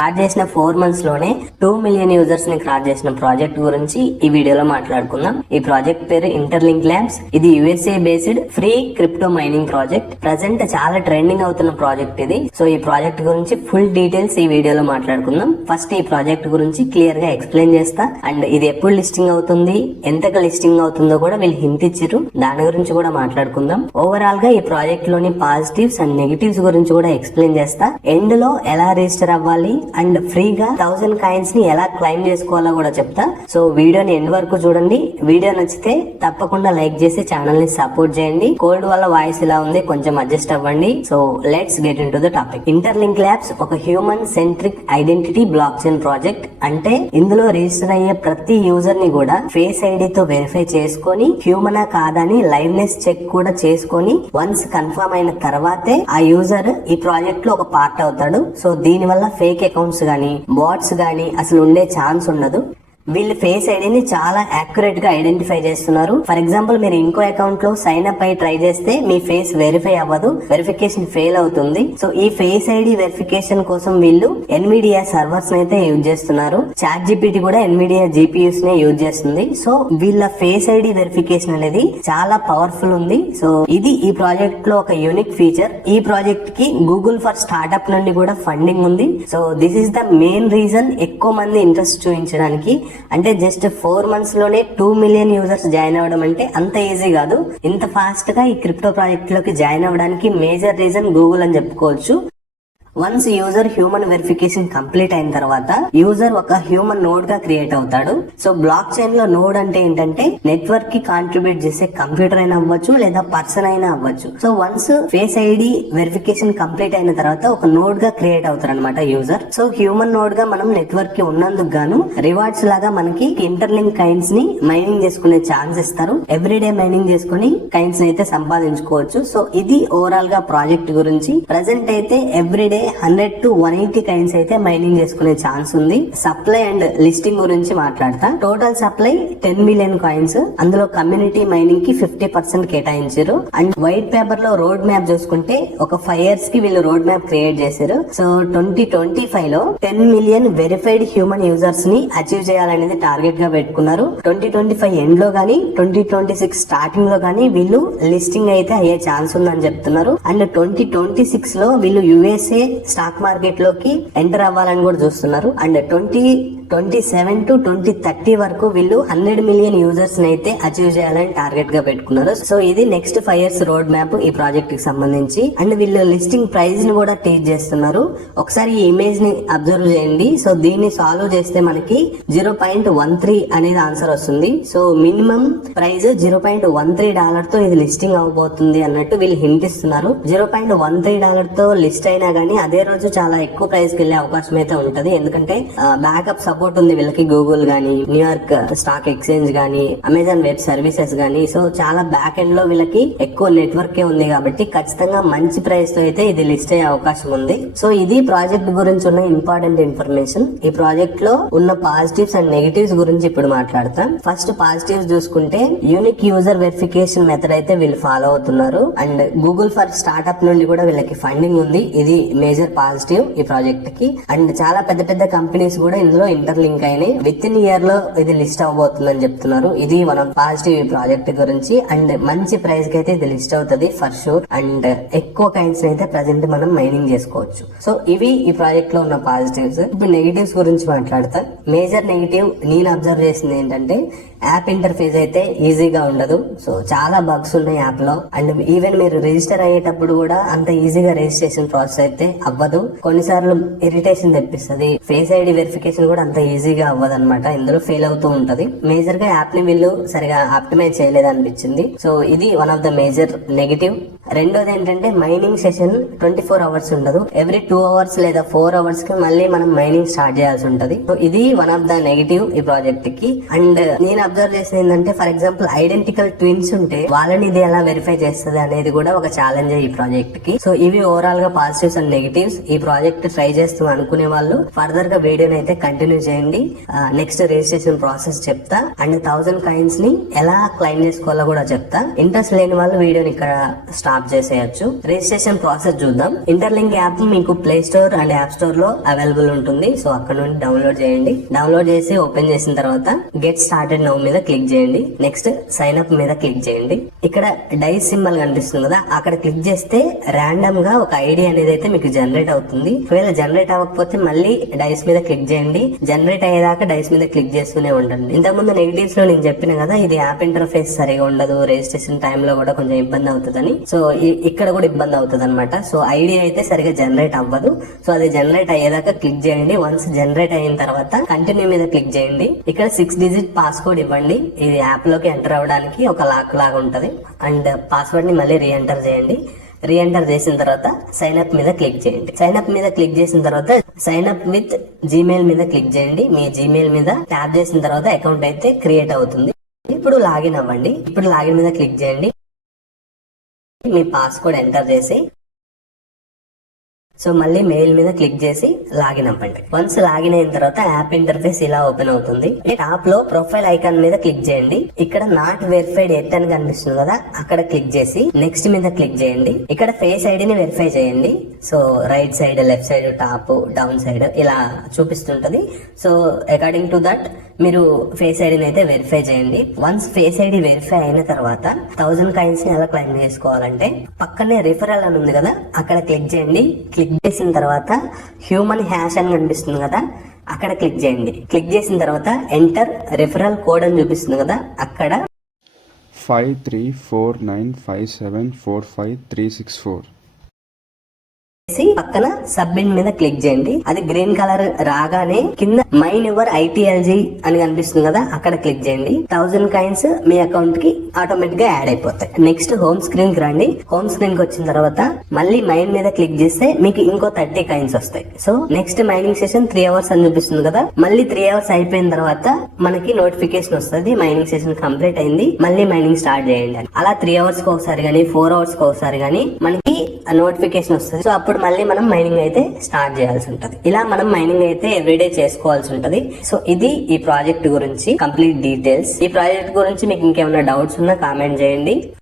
Start చేసిన 4 months లోనే 2 million users ని క్రాస్ చేసిన ప్రాజెక్ట్ గురించి ఈ వీడియోలో మాట్లాడుకుందాం. ఈ ప్రాజెక్ట్ పేరు ఇంటర్లింక్ ల్యాబ్స్. ఇది USA based free crypto mining project. Present చాలా ట్రెండింగ్ అవుతున్న ప్రాజెక్ట్ ఇది. సో ఈ ప్రాజెక్ట్ గురించి ఫుల్ డీటెయిల్స్ ఈ వీడియోలో మాట్లాడుకుందాం. ఫస్ట్ ఈ ప్రాజెక్ట్ గురించి క్లియర్ గా ఎక్స్ప్లెయిన్ చేస్తా. అండ్ ఇది ఎప్పుడు లిస్టింగ్ అవుతుంది, ఎంతగా లిస్టింగ్ అవుతుందో కూడా వీళ్ళు హింట్ ఇచ్చిర్రు. దాని గురించి కూడా మాట్లాడుకుందాం. ఓవరాల్ గా ఈ ప్రాజెక్ట్ లోని పాజిటివ్స్ అండ్ నెగటివ్స్ గురించి కూడా ఎక్స్ప్లెయిన్ చేస్తా. ఎండ్ లో ఎలా రిజిస్టర్ అవ్వాలి అండ్ ఫ్రీగా 1000 కాయిన్స్ ని ఎలా క్లైమ్ చేసుకోవాలో కూడా చెప్తా. సో వీడియోని ఎండ్ వరకు చూడండి. వీడియో నచ్చితే తప్పకుండా లైక్ చేసి ఛానల్ ని సపోర్ట్ చేయండి. కోల్డ్ వల్ల వాయిస్ ఇలా ఉంది, కొంచెం అడ్జస్ట్ అవ్వండి. So let's get into the topic. Interlink labs ఒక human centric identity blockchain project. అంటే ఇందులో రిజిస్టర్ అయ్యే ప్రతి యూజర్ ని కూడా ఫేస్ ఐడితో వెరిఫై చేసుకొని హ్యూమనా కాదని లైవ్నెస్ చెక్ కూడా చేసుకొని వన్స్ కన్ఫర్మ్ అయిన తర్వాతే ఆ యూజర్ ఈ ప్రాజెక్ట్ లో ఒక పార్ట్ అవుతాడు. సో దీని వల్ల ఫేక్ అకౌంట్స్ గానీ బాట్స్ గానీ అసలు ఉండే ఛాన్స్ ఉండదు. వీళ్ళు ఫేస్ ఐడిని చాలా యాక్యురేట్ గా ఐడెంటిఫై చేస్తున్నారు. ఫర్ ఎగ్జాంపుల్ మీరు ఇంకో అకౌంట్ లో సైన్ అప్ అయి ట్రై చేస్తే మీ ఫేస్ వెరిఫై అవ్వదు, వెరిఫికేషన్ ఫెయిల్ అవుతుంది. సో ఈ ఫేస్ ఐడి వెరిఫికేషన్ కోసం వీళ్ళు ఎన్విడియా సర్వర్స్ అయితే యూజ్ చేస్తున్నారు. ChatGPT కూడా ఎన్విడియా GPUs నే యూజ్ చేస్తుంది. సో వీళ్ళ ఫేస్ ఐడి వెరిఫికేషన్ అనేది చాలా పవర్ఫుల్ ఉంది. సో ఇది ఈ ప్రాజెక్ట్ లో ఒక యూనిక్ ఫీచర్. ఈ ప్రాజెక్ట్ కి గూగుల్ ఫర్ స్టార్ట్అప్ నుండి కూడా ఫండింగ్ ఉంది. So this is the main reason ఎక్కువ మంది ఇంట్రెస్ట్ చూపించడానికి. అంటే జస్ట్ 4 months లోనే 2 million యూజర్స్ జాయిన్ అవ్వడం అంటే అంత ఈజీ కాదు. ఇంత ఫాస్ట్ గా ఈ క్రిప్టో ప్రాజెక్ట్ లోకి జాయిన్ అవ్వడానికి మేజర్ రీజన్ గూగుల్ అని చెప్పుకోవచ్చు. Once user human verification complete అయిన తర్వాత యూజర్ ఒక హ్యూమన్ నోడ్ గా క్రియేట్ అవుతాడు. సో బ్లాక్ చైన్ లో నోడ్ అంటే ఏంటంటే నెట్వర్క్ కి కాంట్రిబ్యూట్ చేసే కంప్యూటర్ అయినా అవ్వచ్చు లేదా పర్సన్ అయినా అవ్వచ్చు. So once face ID verification complete అయిన తర్వాత ఒక నోడ్ గా క్రియేట్ అవుతారు అనమాట యూజర్. సో హ్యూమన్ నోడ్ గా మనం నెట్వర్క్ కి ఉన్నందుకు గాను రివార్డ్స్ లాగా మనకి ఇంటర్లింక్ కైన్స్ ని మైనింగ్ చేసుకునే ఛాన్స్ ఇస్తారు. ఎవ్రీడే మైనింగ్ చేసుకుని కైన్స్ అయితే సంపాదించుకోవచ్చు. సో ఇది ఓవరాల్ గా ప్రాజెక్ట్ గురించి. ప్రెసెంట్ అయితే ఎవ్రీడే 100 to 180 కైన్స్ అయితే మైనింగ్ చేసుకునే ఛాన్స్ ఉంది. సప్లై అండ్ లిస్టింగ్ గురించి మాట్లాడతా. Total supply 10 million coins. అందులో కమ్యూనిటీ మైనింగ్ కి 50% కేటాయించారు. అండ్ వైట్ పేపర్ లో రోడ్ మ్యాప్ చూసుకుంటే ఒక 5 years కి వీళ్ళు రోడ్ మ్యాప్ క్రియేట్ చేశారు. సో 2025 లో 10 million వెరిఫైడ్ హ్యూమన్ యూజర్స్ ని అచీవ్ చేయాలనేది టార్గెట్ గా పెట్టుకున్నారు. 2025 ఎండ్ లో గానీ 2026 స్టార్టింగ్ లో గానీ వీళ్ళు లిస్టింగ్ అయితే అయ్యే ఛాన్స్ ఉందని చెప్తున్నారు. అండ్ 2026 లో వీళ్ళు USA స్టాక్ మార్కెట్ లోకి ఎంటర్ అవ్వాలని కూడా చూస్తున్నారు. అండ్ 2027 to 2030 వరకు వీళ్ళు 100 million యూజర్స్ అయితే అచీవ్ చేయాలని టార్గెట్ గా పెట్టుకున్నారు. సో ఇది నెక్స్ట్ 5 years రోడ్ మ్యాప్ ఈ ప్రాజెక్ట్ కి సంబంధించి. అండ్ వీళ్ళు లిస్టింగ్ ప్రైస్ ని కూడా టీచ్ చేస్తున్నారు. ఒకసారి ఈ ఇమేజ్ ని అబ్జర్వ్ చేయండి. సో దీన్ని సాల్వ్ చేస్తే మనకి 0.13 అనేది ఆన్సర్ వస్తుంది. సో మినిమం ప్రైస్ $0.13 తో ఇది లిస్టింగ్ అవబోతుంది అన్నట్టు వీళ్ళు హింట్ ఇస్తున్నారు. $0.13 తో లిస్ట్ అయినా గానీ అదే రోజు చాలా ఎక్కువ ప్రైస్ కి వెళ్లే అవకాశం అయితే ఉంటది. ఎందుకంటే బ్యాకప్ సపోర్ట్ ఉంది వీళ్ళకి. గూగుల్ గానీ, న్యూయార్క్ స్టాక్ ఎక్స్చేంజ్ గానీ, అమెజాన్ వెబ్ సర్వీసెస్ గానీ. సో చాలా బ్యాక్ ఎండ్ లో వీళ్ళకి ఎక్కువ నెట్వర్క్ ఉంది కాబట్టి ఖచ్చితంగా మంచి ప్రైస్ తో అయితే ఇది లిస్ట్ అయ్యే అవకాశం ఉంది. సో ఇది ప్రాజెక్ట్ గురించి ఉన్న ఇంపార్టెంట్ ఇన్ఫర్మేషన్. ఈ ప్రాజెక్ట్ లో ఉన్న పాజిటివ్స్ అండ్ నెగటివ్స్ గురించి ఇప్పుడు మాట్లాడతాం. ఫస్ట్ పాజిటివ్స్ చూసుకుంటే యూనిక్ యూజర్ వెరిఫికేషన్ మెథడ్ అయితే వీళ్ళు ఫాలో అవుతున్నారు. అండ్ గూగుల్ ఫర్ స్టార్ట్అప్ నుండి కూడా వీళ్ళకి ఫండింగ్ ఉంది. ఇది మేజర్ పాజిటివ్ ఈ ప్రాజెక్ట్ కి. అండ్ చాలా పెద్ద పెద్ద కంపెనీస్ కూడా ఇందులో ఇంటర్లింక్ అయినాయి. విత్ ఇన్ ఇయర్ లో ఇది లిస్ట్ అవబోతుందని చెప్తున్నారు. ఇది మన పాజిటివ్ ఈ ప్రాజెక్ట్ గురించి. అండ్ మంచి ప్రైస్ కి అయితే ఇది లిస్ట్ అవుతుంది ఫర్ షూర్. అండ్ ఎక్కువ కైన్స్ అయితే ప్రెసెంట్ మనం మైనింగ్ చేసుకోవచ్చు. సో ఇవి ఈ ప్రాజెక్ట్ లో ఉన్న పాజిటివ్స్. ఇప్పుడు నెగటివ్స్ గురించి మాట్లాడతా. మేజర్ నెగటివ్ నేను అబ్జర్వ్ చేసింది ఏంటంటే యాప్ ఇంటర్ఫేస్ అయితే ఈజీగా ఉండదు. సో చాలా బగ్స్ ఉన్నాయి యాప్ లో. అండ్ ఈవెన్ మీరు రిజిస్టర్ అయ్యేటప్పుడు కూడా అంత ఈజీగా రిజిస్ట్రేషన్ ప్రాసెస్ అయితే అవ్వదు. కొన్నిసార్లు ఇరిటేషన్ తెప్పిస్తుంది. ఫేస్ ఐడి వెరిఫికేషన్ కూడా అంత ఈజీగా అవ్వదు అనమాట. ఇందులో ఫెయిల్ అవుతూ ఉంటది. మేజర్ గా యాప్ ని వీళ్ళు సరిగా ఆప్టిమైజ్ చేయలేదు అనిపించింది. సో ఇది one of the major negative. రెండోది ఏంటంటే మైనింగ్ సెషన్ 24 hours ఉండదు. ఎవ్రీ 2 hours లేదా 4 hours కి మళ్ళీ మనం మైనింగ్ స్టార్ట్ చేయాల్సి ఉంటది. సో ఇది వన్ ఆఫ్ ద నెగటివ్ ఈ ప్రాజెక్ట్ కి. అండ్ నేను అబ్జర్వ్ చేసింది ఏంటంటే, ఫర్ ఎగ్జాంపుల్ ఐడెంటికల్ ట్విన్స్ ఉంటే వాళ్ళని ఇది ఎలా వెరిఫై చేస్తుంది అనేది కూడా ఒక ఛాలెంజ్ ఈ ప్రాజెక్ట్ కి. సో ఇవి ఓవరాల్ గా పాజిటివ్స్ అండ్ నెగిటివ్స్. ఈ ప్రాజెక్ట్ ట్రై చేస్తూ అనుకునే వాళ్ళు ఫర్దర్ గా వీడియోని అయితే కంటిన్యూ చేయండి. నెక్స్ట్ రిజిస్ట్రేషన్ ప్రాసెస్ చెప్తా అండ్ 1000 కాయిన్స్ ని ఎలా క్లైమ్ చేసుకోవాలో కూడా చెప్తా. ఇంట్రెస్ట్ లేని వాళ్ళు వీడియోని ఇక్కడ స్టాప్ చేసేయచ్చు. రిజిస్ట్రేషన్ ప్రాసెస్ చూద్దాం. ఇంటర్లింక్ యాప్ మీకు play store and app store లో అవైలబుల్ ఉంటుంది. సో అక్కడ నుండి డౌన్లోడ్ చేయండి. డౌన్లోడ్ చేసి ఓపెన్ చేసిన తర్వాత గెట్ స్టార్టెడ్ నౌ మీద క్లిక్ చేయండి. నెక్స్ట్ సైన్ అప్ మీద క్లిక్ చేయండి. ఇక్కడ డైస్ సింబల్ కనిపిస్తుంది కదా, అక్కడ క్లిక్ చేస్తే ర్యాండమ్ గా ఒక ఐడి అనేది అయితే మీకు జనరేట్ అవుతుంది. ఒకవేళ జనరేట్ అవ్వకపోతే మళ్ళీ డైస్ మీద క్లిక్ చేయండి. జనరేట్ అయ్యేదాకా డైస్ మీద క్లిక్ చేస్తూనే ఉండండి. ఇంతకుముందు నెగిటివ్స్ లో నేను చెప్పిన కదా, ఇది యాప్ ఇంటర్ఫేస్ సరిగా ఉండదు, రిజిస్ట్రేషన్ టైమ్ లో కూడా కొంచెం ఇబ్బంది అవుతుందని. సో ఇక్కడ కూడా ఇబ్బంది అవుతుంది అనమాట. సో ఐడి అయితే సరిగా జనరేట్ అవ్వదు. సో అది జనరేట్ అయ్యేదాకా క్లిక్ చేయండి. వన్స్ జనరేట్ అయిన తర్వాత కంటిన్యూ మీద క్లిక్ చేయండి. ఇక్కడ 6 డిజిట్ పాస్వర్డ్ ఇవ్వండి. ఇది యాప్ లోకి ఎంటర్ అవ్వడానికి ఒక లాక్ లాగా ఉంటది. అండ్ పాస్వర్డ్ ని మళ్ళీ రీఎంటర్ చేయండి. రీఎంటర్ చేసిన తర్వాత సైన్ అప్ మీద క్లిక్ చేయండి. సైన్ అప్ మీద క్లిక్ చేసిన తర్వాత సైన్ అప్ విత్ జీమెయిల్ మీద క్లిక్ చేయండి. మీ జీమెయిల్ మీద ట్యాప్ చేసిన తర్వాత అకౌంట్ అయితే క్రియేట్ అవుతుంది. ఇప్పుడు లాగిన్ అవ్వండి. ఇప్పుడు లాగిన్ మీద క్లిక్ చేయండి. మీ పాస్వర్డ్ ఎంటర్ చేసి సో మళ్ళీ మెయిల్ మీద క్లిక్ చేసి లాగిన్ అవ్వండి. వన్స్ లాగిన్ అయిన తర్వాత యాప్ ఇంటర్ఫేస్ ఇలా ఓపెన్ అవుతుంది. టాప్ లో ప్రొఫైల్ ఐకాన్ మీద క్లిక్ చేయండి. ఇక్కడ నాట్ వెరిఫైడ్ ఎట్ అని కనిపిస్తుంది కదా, అక్కడ క్లిక్ చేసి నెక్స్ట్ మీద క్లిక్ చేయండి. ఇక్కడ ఫేస్ ఐడిని వెరిఫై చేయండి. So right side, left side, top, down side ఇలా చూపిస్తుంటది. సో అకార్డింగ్ టు దట్ మీరు ఫేస్ ఐడిని అయితే వెరిఫై చేయండి. వన్స్ ఫేస్ ఐడి వెరిఫై అయిన తర్వాత 1000 కాయిన్స్ ని ఎలా క్లైమ్ చేసుకోవాలంటే పక్కనే రిఫరల్ అని ఉంది కదా, అక్కడ క్లిక్ చేయండి. క్లిక్ చేసిన తర్వాత హ్యూమన్ హ్యాష్ అని కనిపిస్తుంది కదా, అక్కడ క్లిక్ చేయండి. క్లిక్ చేసిన తర్వాత ఎంటర్ రిఫరల్ కోడ్ అని చూపిస్తుంది కదా, అక్కడ 53495745 పక్కన సబ్మిట్ మీద క్లిక్ చేయండి. అది గ్రీన్ కలర్ రాగానే కింద మైన్ యువర్ ఐటీఎల్జీ అని కనిపిస్తుంది కదా, అక్కడ క్లిక్ చేయండి. 1000 కాయిన్స్ మీ అకౌంట్ కి ఆటోమేటిక్ గా యాడ్ అయిపోతాయి. నెక్స్ట్ హోమ్ స్క్రీన్ కి రండి. హోమ్ స్క్రీన్ కి వచ్చిన తర్వాత మళ్ళీ మైన్ మీద క్లిక్ చేస్తే మీకు ఇంకో 30 కాయిన్స్ వస్తాయి. So next mining session 3 hours అని చూపిస్తుంది కదా, మళ్ళీ 3 అవర్స్ అయిపోయిన తర్వాత మనకి నోటిఫికేషన్ వస్తుంది, మైనింగ్ సెషన్ కంప్లీట్ అయింది, మళ్ళీ మైనింగ్ స్టార్ట్ చేయండి అని. అలా 3 అవర్స్ కి ఒకసారి గానీ 4 అవర్స్ కి ఒకసారి గానీ మనకి నోటిఫికేషన్ వస్తుంది. సో అప్పుడు మళ్ళీ మనం మైనింగ్ అయితే స్టార్ట్ చేయాల్సి ఉంటది. ఇలా మనం మైనింగ్ అయితే ఎవ్రీడే చేసుకోవాల్సి ఉంటది. సో ఇది ఈ ప్రాజెక్ట్ గురించి కంప్లీట్ డీటెయిల్స్. ఈ ప్రాజెక్ట్ గురించి మీకు ఇంకేమైనా డౌట్స్ ఉన్నా కామెంట్ చేయండి.